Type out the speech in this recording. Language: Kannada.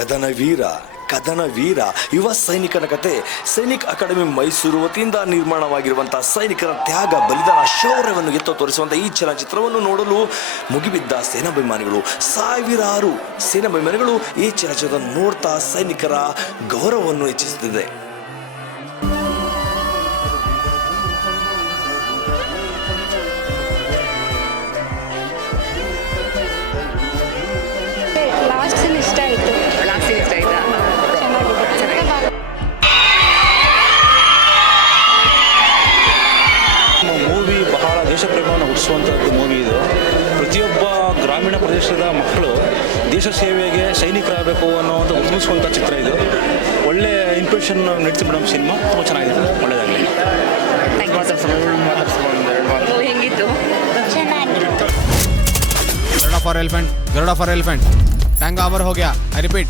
ಕದನ ವೀರ ಯುವ ಸೈನಿಕನ ಕತೆ. ಸೈನಿಕ್ ಅಕಾಡೆಮಿ ಮೈಸೂರು ವತಿಯಿಂದ ನಿರ್ಮಾಣವಾಗಿರುವಂತಹ ಸೈನಿಕರ ತ್ಯಾಗ, ಬಲಿದಾನ, ಶೌರ್ಯವನ್ನು ಎತ್ತು ತೋರಿಸುವಂತಹ ಈ ಚಲನಚಿತ್ರವನ್ನು ನೋಡಲು ಮುಗಿಬಿದ್ದ ಸೇನಾಭಿಮಾನಿಗಳು, ಸಾವಿರಾರು ಸೇನಾಭಿಮಾನಿಗಳು ಈ ಚಲನಚಿತ್ರ ನೋಡ್ತಾ ಸೈನಿಕರ ಗೌರವವನ್ನು ಹೆಚ್ಚಿಸುತ್ತಿದೆ. ಮೂವಿ ಬಹಳ ದೇಶಪ್ರೇಮವನ್ನು ಹುಟ್ಟಿಸುವಂಥದ್ದು ಮೂವಿ ಇದು. ಪ್ರತಿಯೊಬ್ಬ ಗ್ರಾಮೀಣ ಪ್ರದೇಶದ ಮಕ್ಕಳು ದೇಶ ಸೇವೆಗೆ ಸೈನಿಕರಾಗಬೇಕು ಅನ್ನೋ ಒಂದು ಉದ್ಘಾಟಿಸುವಂಥ ಚಿತ್ರ ಇದು. ಒಳ್ಳೆ ಇನ್ಸ್ಪಿರೇಷನ್ ನೀಡ್ತೀವಿ ಮೇಡಮ್. ಸಿನಿಮಾ ತುಂಬ ಚೆನ್ನಾಗಿದೆ, ಒಳ್ಳೆಯದಾಗಲಿ. ಹೆಂಗಿತ್ತು? गरुड़ा फॉर एलिफेंट, टैंगा ओवर हो गया. I repeat.